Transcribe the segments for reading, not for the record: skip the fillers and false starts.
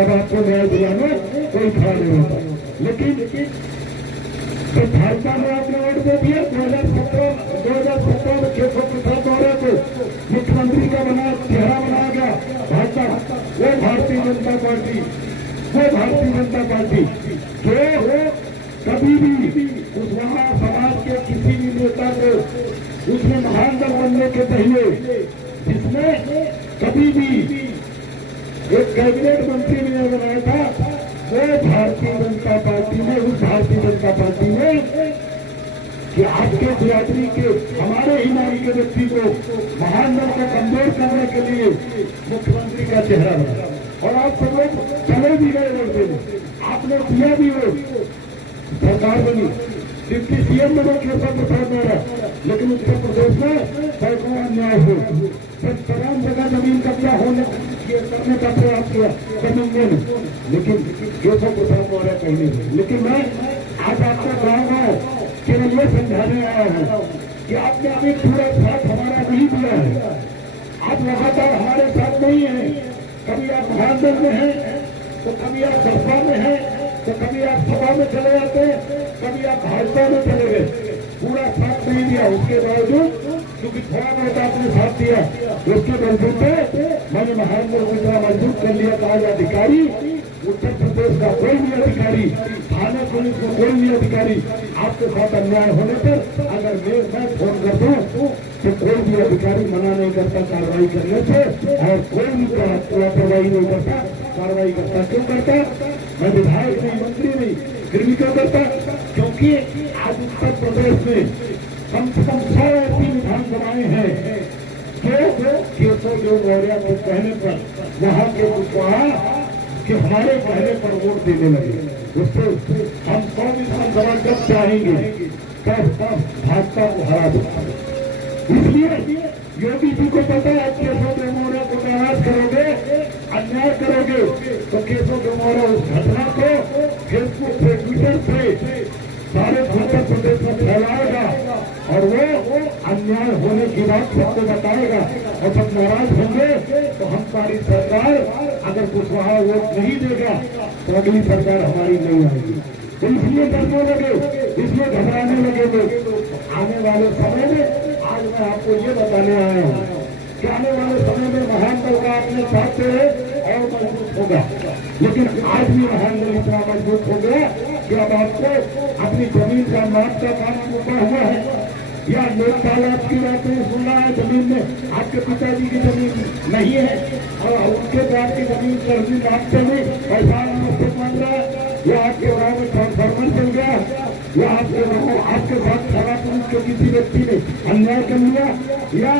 तब आपको न्याय दिलाने कोई खड़ा नहीं होता। लेकिन तो भाजपा में आपने वोट दे दिया 2017 में केशव प्रसाद मौर्य को मुख्यमंत्री का चेहरा बनाया गया भाजपा। वो भारतीय जनता पार्टी जो कभी भी कुशवाहा समाज के किसी भी नेता को उसमें महान दल बनने के पहले जिसने कभी भी एक कैबिनेट मंत्री ने बनाया था, वो भारतीय जनता पार्टी ने उस भारतीय जनता पार्टी ने कि आपके बिरादरी के हमारे ही नारी के व्यक्ति को महान दल को कमजोर करने के लिए मुख्यमंत्री का चेहरा बना। और आप सब लोग चले भी गए बोलते हैं, आपने दिया भी हो, सरकार बनी, डिप्टी सीएम बने केशव प्रसाद मौर्य, लेकिन उत्तर प्रदेश में सैकड़ों अन्याय हो, तमाम जगह जमीन कब्जा होने करने का प्रयास किया जमीन में, लेकिन केशव प्रसाद मौर्य कहीं नहीं। लेकिन मैं आज आपको कहूंगा केवल ये समझाने आया हूँ कि आपने अभी पूरा साथ हमारा नहीं दिया है, आप लगातार हमारे साथ नहीं है। कभी आप महानदल में हैं, तो कभी आप बसपा में हैं, तो कभी आप सभा में चले जाते हैं, कभी आप भाजपा में चले गए, पूरा साथ नहीं दिया। उसके बावजूद क्योंकि थोड़ा बहुत आपने साथ दिया, उसके बलबूते पे मैंने महानदल को इतना मजबूत कर लिया था। आज अधिकारी उत्तर प्रदेश का कोई भी अधिकारी, थाने पुलिस को कोई भी अधिकारी आपके साथ अन्याय होने पर अगर मैं फोन कर दूं तो कोई भी अधिकारी मना नहीं करता कार्रवाई करने से, और कोई भी लापरवाही नहीं करता, कार्रवाई करता। क्यों करता? मैं विधायक नहीं, मंत्री नहीं, फिर भी क्यों करता? क्योंकि आज उत्तर प्रदेश में कम से कम 100 ऐसी विधानसभाएं हैं जो केशव मौर्य के कहने पर वहां के कुशवाहा कि हमारे कहने पर वोट देने लगे। उससे हम 100 विधानसभा जब चाहेंगे तब भाजपा को हरा देंगे। इसलिए योगी जी को पता है केशव मौर्य को नाराज करोगे, अन्याय करोगे तो केशव मौर्य उस घटना को फेसबुक पे, ट्विटर पे सारे उत्तर प्रदेश में फैलाएगा और वो अन्याय होने की बात सबको बताएगा। और जब नाराज होंगे तो हमारी सरकार अगर कुशवाहा वोट नहीं देगा तो अगली सरकार हमारी नहीं आएगी। तो इसलिए डरने लगे, इसलिए घबराने लगे लोग। आने वाले समय में आज मैं आपको ये बताने आया हूँ कि आने वाले समय में महान दल का अपने साथ और मजबूत होगा। लेकिन आज भी महान दल इतना मजबूत हो गया कि अब आपको अपनी जमीन का नाप का काम रुका हुआ है, या लोकपाल आपकी बातें सुन रहा है, जमीन में आपके पिताजी की जमीन नहीं है और उनके बाद की जमीन पर भी नाप चले, पैसा मांग रहा है, या आपके गाँव में ट्रांसफार्मर चल गया, या आपके साथ थाना पुलिस के किसी व्यक्ति ने अन्याय कर लिया, या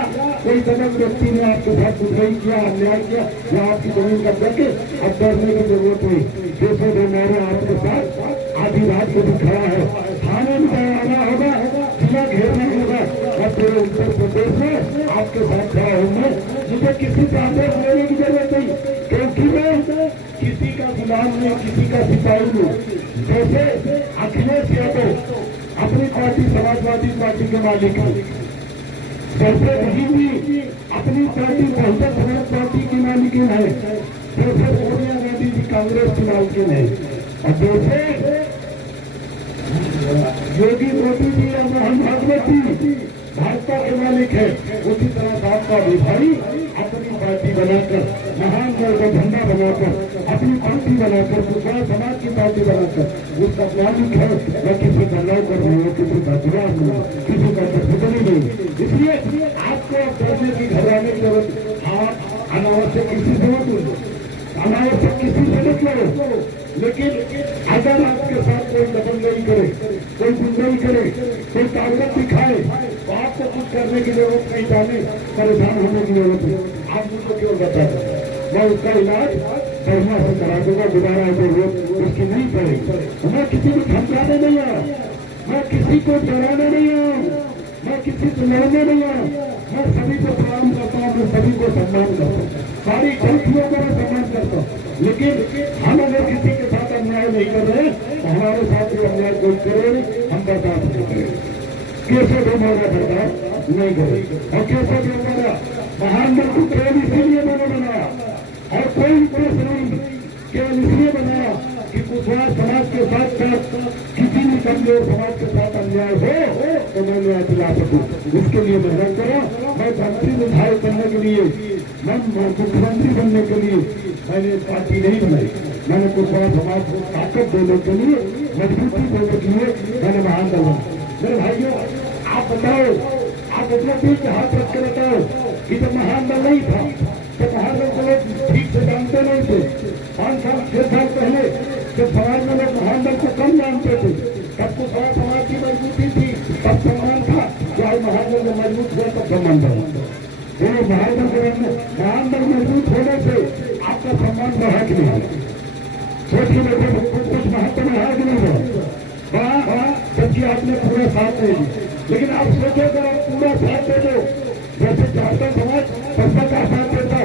कोई गलत व्यक्ति ने आपके साथ बुराई किया, अन्याय किया, या आपकी जमीन कब्जा के अब डरने की जरूरत नहीं। केशव मौर्य आपके साथ आधी रात को भी खड़ा है, थाने में आना होगा, जिला घेरना होगा और पूरे उत्तर प्रदेश में आपके साथ खड़ा होंगे। मुझे किसी का आदेश लेने की जरूरत नहीं, क्योंकि मैं किसी का गुलाम नहीं, किसी का सिपाही नहीं। जैसे अखिलेश यादव अपनी पार्टी समाजवादी पार्टी के मालिक है, जैसे कहीं भी अपनी पार्टी बहुजन समाज पार्टी की मालिकिन है, जैसे सोनिया गांधी जी कांग्रेस की मालिकिन है, और जैसे योगी मोदी जी या मोहन भागवत जी भाजपा के मालिक है, उसी तरह भाजपा भी भाई अपनी पार्टी बनाकर, महान दल का झंडा बनाकर, अपनी पार्टी बनाकर, कुशवाहा समाज की पार्टी बनाकर उसका मालिक है। मैं किसी का लव कर रही हूँ, किसी का विरोध नहीं, किसी का दुश्मनी नहीं। इसलिए आपको डरने की, घबराने की जरूरत, आप अनावश्यक किसी से मत, अनावश्यक किसी से मत लड़ो। लेकिन अगर आपके साथ कोई दखलंदाजी करे, कोई गुंडाई करे, कोई ताकत दिखाए तो आपको कुछ करने की जरूरत नहीं, जाने परेशान होने की जरूरत है। आप मुझको क्यों बता दें, मैं उसका इलाज बढ़िया से करा दूंगा, दोबारा जरूरत उसकी नहीं पड़ेगी। मैं किसी को धमकाने नहीं आया, मैं किसी को डराने नहीं आया, मैं किसी से लड़ने नहीं आया। मैं सभी को प्रणाम करता हूँ, मैं सभी को सम्मान करता हूँ, सारी गलतियों का मैं सम्मान करता हूँ। लेकिन हम अगर किसी के साथ अन्याय नहीं कर रहे तो हमारे साथ भी अन्याय कोई करे, हम बर्दाश्त नहीं करें। केशव मौर्य बर्दाश्त नहीं करे। और केशव मौर्य महान दल को प्रेम इसीलिए मैंने बनाया, और कोई उद्देश्य नहीं, केवल कुशवाहा समाज के साथ साथ किसी भी कमजोर समाज के साथ अन्याय हो तो मैं न्याय दिला सकूं, इसके लिए मेहनत करो। मैं मंत्री विधायक बनने के लिए, मैं मुख्यमंत्री बनने के लिए मैंने पार्टी नहीं बनाई। मैंने कुशवाहा समाज को ताकत देने के लिए, मजबूती देने के लिए मैंने महान दल बनाया। मेरे भाइयों, आप बताओ, आप अपने दिल के हाथ रख के बताओ कि जब महान दल नहीं था तो महान दल को लोग ठीक से जानते नहीं थे। 5 साल 6 साल पहले जब समाज में लोग महान दल को कम जानते थे, तब कुशवाहा समाज की मजबूती थी, तब सम्मान था। क्या महान दल में मजबूत हुआ तब सम्मान था। महान दल मजबूत होने से आपका सम्मान बढ़ा कि नहीं? सोचिए लोगों कुछ महत्व में है कि नहीं है? जबकि आपने पूरा साथ दे दी। लेकिन आप सोचो अगर आप पूरा साथ दे दो, जैसे जाटव समाज सबका का साथ देता,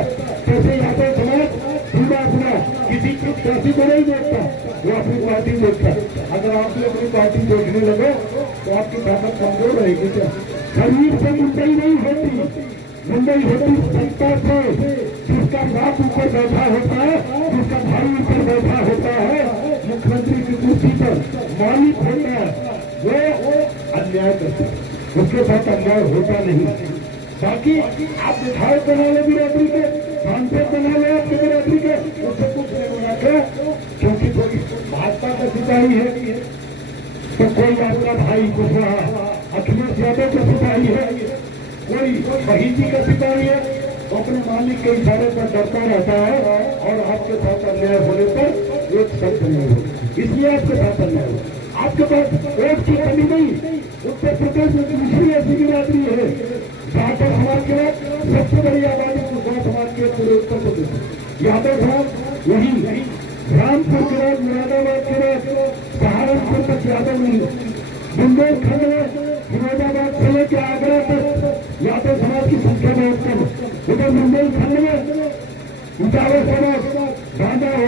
कैसे यादव समाज पूरा अपना किसी की पार्टी को नहीं देखता, वो अपनी पार्टी देखता। अगर आप भी अपनी पार्टी देखने लगे तो आपकी ताकत कमजोर रहेगी। क्या शरीर से मुंबई नहीं होती, मुंबई होती सत्ता से। जिसका बाप ऊपर बैठा होता है, जिसका भाई ऊपर बैठा होता है, मुख्यमंत्री की कुर्सी पर मालिक होता है, वो अन्याय करता है, उसके साथ अन्याय होता नहीं। बाकी आप विधायक बना लो बिरादरी के, सांसद बना लो आपके बिरादरी के, उससे कुछ नहीं बना के, क्योंकि कोई भाजपा का सिपाही है तो कोई आपका भाई कुशवाहा अखिलेश यादव का सिपाही है, कोई शहीद जी का सिपाही है, तो अपने मालिक के इशारे पर डरता रहता है और आपके साथ अन्याय होने पर एक शब्द नहीं होता। इसलिए आपके साथ अन्याय हो। आपके पास वोट की कमी नहीं। उत्तर प्रदेश में दूसरी ऐसी बिरादरी है, जाटव समाज के बाद सबसे बड़ी आबादी कुशवाहा समाज के पूरे उत्तर प्रदेश। यादव समाज यही रामपुर के बाद, मुरादाबाद के बाद सहारनपुर तक यादव नहीं। बुंदेलखंड में फिरोजाबाद से लेकर आगरा तक यादव समाज की संख्या बहुत कम है। उधर बुंदेलखंड में उचावर समाज, बांदा हो,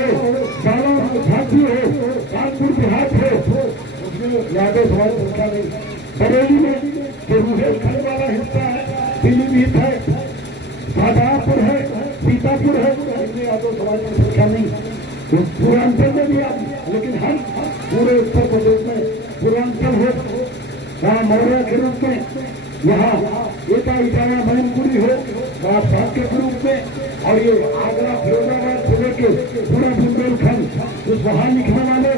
बाला झांसी हो, कानपुर देहात हो, उसमें यादव समाज संख्या नहीं। बरेली में जो बुंदेलखंड वाला हिस्सा है, पीलीभीत है, शाहजहांपुर है, सीतापुर है, इनमें यादव समाज की संख्या नहीं। पूर्वांचल में भी आप, लेकिन हम पूरे उत्तर प्रदेश में पूर्वांचल हो, वहाँ मौर्य के रूप में, यहाँ एका इटाया मैनपुरी हो, वहाँ सात के रूप में, और ये आगरा फिरोजाबाद से लेके पूरा बुंदेलखंड उस वहाँ लिखने वाले,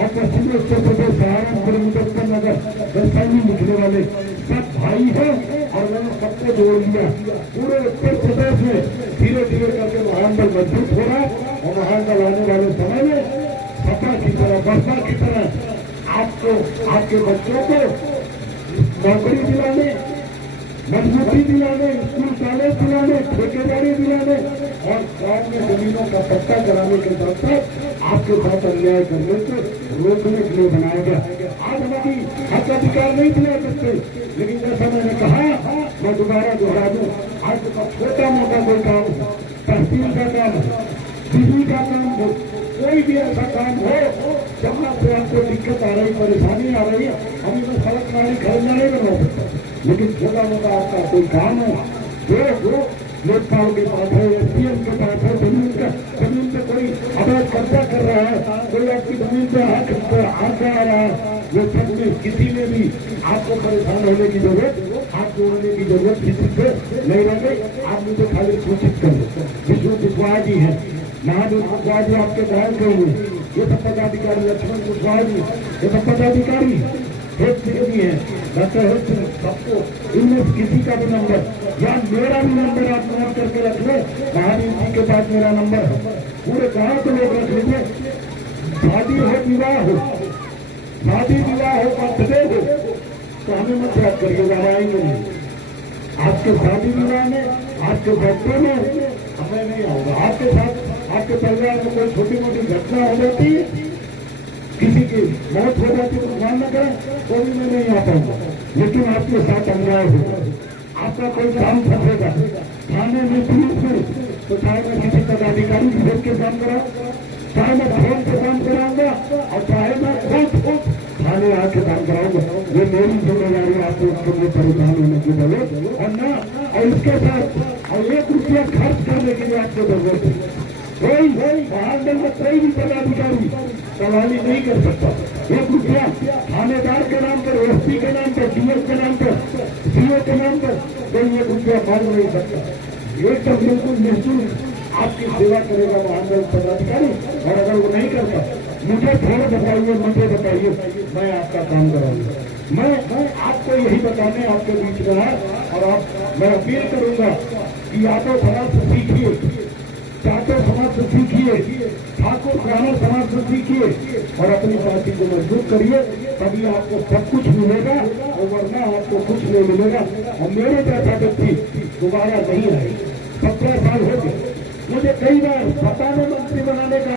और पश्चिमी उत्तर प्रदेश सहारनपुर, मुजफ्फरनगर, वैशाली लिखने वाले सब भाई हैं। और मैंने सबको जोड़ लिया। पूरे उत्तर प्रदेश में धीरे धीरे करके महान दल मजबूत हो रहा है, और महान दल आने वाले समय में सपा की तरह, बसपा की तरह आपको, आपके बच्चों को नौकरी दिलाने, मजबूती दिलाने, स्कूल कॉलेज दिलाने, ठेकेदारी दिलाने और गांव में जमीनों का पट्टा कराने के साथ साथ आपके साथ अन्याय करने से रोकने के लिए बनाया गया। आज हम अभी हक अधिकार नहीं दिला सकते, लेकिन जैसा मैंने कहा, मैं दोबारा दोहरा दूं, आज छोटा मोटा कोई काम, तहसील का काम, बिजली का काम हो, कोई भी ऐसा काम हो जहाँ से आपको दिक्कत आ रही, परेशानी आ रही है, हम इसमें सड़क नाली खरीदना नहीं बना सकता, लेकिन छोटा मोटा आपका कोई काम है जो लोकपाल के पास है, एसडीएम के पास है, जमीन पे कोई अवैध कब्जा कर रहा है, कोई आपकी जमीन पे हाथ आ रहा है, वो सब में किसी में भी आपको परेशान होने की जरूरत, हाथ जोड़ने की जरूरत किसी से नहीं रह गई। आप मुझे खाली सूचित कर दो। विष्णु कुशवाहा जी है, महादेव कुशवाहा जी आपके बहन के हुए, ये सब पदाधिकारी, लक्ष्मण कुशवाहा जी, ये सब पदाधिकारी हेल्थ भी है, डॉक्टर हेल्थ, सबको इनमें किसी का भी नंबर या मेरा भी नंबर आप नोट करके रख ले। महादेव जी के पास मेरा नंबर है, पूरे गांव के लोग रख लीजिए। शादी हो, विवाह हो, शादी विवाह हो, बर्थडे हो, तो हमें मत याद करिएगा, आएंगे नहीं। आपके शादी विवाह में, आपके बर्थडे में हमें नहीं आऊंगा। आपके साथ, आपके परिवार में कोई छोटी मोटी घटना हो जाती है, किसी की मौत हो जाती है, तो ध्यान न करें, तो भी मैं नहीं आ पाऊंगा। लेकिन आपके साथ अन्याय होगा, आपका कोई काम फंसेगा थाने में, पुलिस में, तो चाहे मैं किसी पदाधिकारी की भेज के काम कराऊं, चाहे मैं फोन पे काम कराऊंगा, और चाहे मैं खुद थाने आके काम कराऊंगा। ये मेरी जिम्मेदारी, आपको उसके लिए परेशान होने की जरूरत और ना, और इसके साथ और 1 रुपया खर्च करने के लिए आपको जरूरत है। कोई महान दल में कोई भी पदाधिकारी सवाल ही नहीं कर सकता। 1 रुपया थानेदार के नाम पर, एसपी के नाम पर, डीएस के नाम पर, सीओ के नाम पर कोई 1 रुपया मांग नहीं सकता। एकदम बिल्कुल निःशुल्क आपकी सेवा करेगा महानगर पदाधिकारी। और अगर वो नहीं करता, मुझे थोड़ा बताइए, मुझे बताइए, मैं आपका काम कराऊंगा। मैं आपको यही बताने आपके बीच में है। और मैं अपील करूंगा कि यादव समाज से सीखिए, जाटव समाज से सीखिए, ठाकुर ब्राह्मण समाज से सीखिए और अपनी पार्टी को मजबूत करिए। तभी आपको सब कुछ मिलेगा और वरना आपको कुछ नहीं मिलेगा। और मेरे जैसा व्यक्ति दोबारा नहीं आएगा। 17 साल हो गए मुझे कई बार सत्ता में मंत्री बनाने का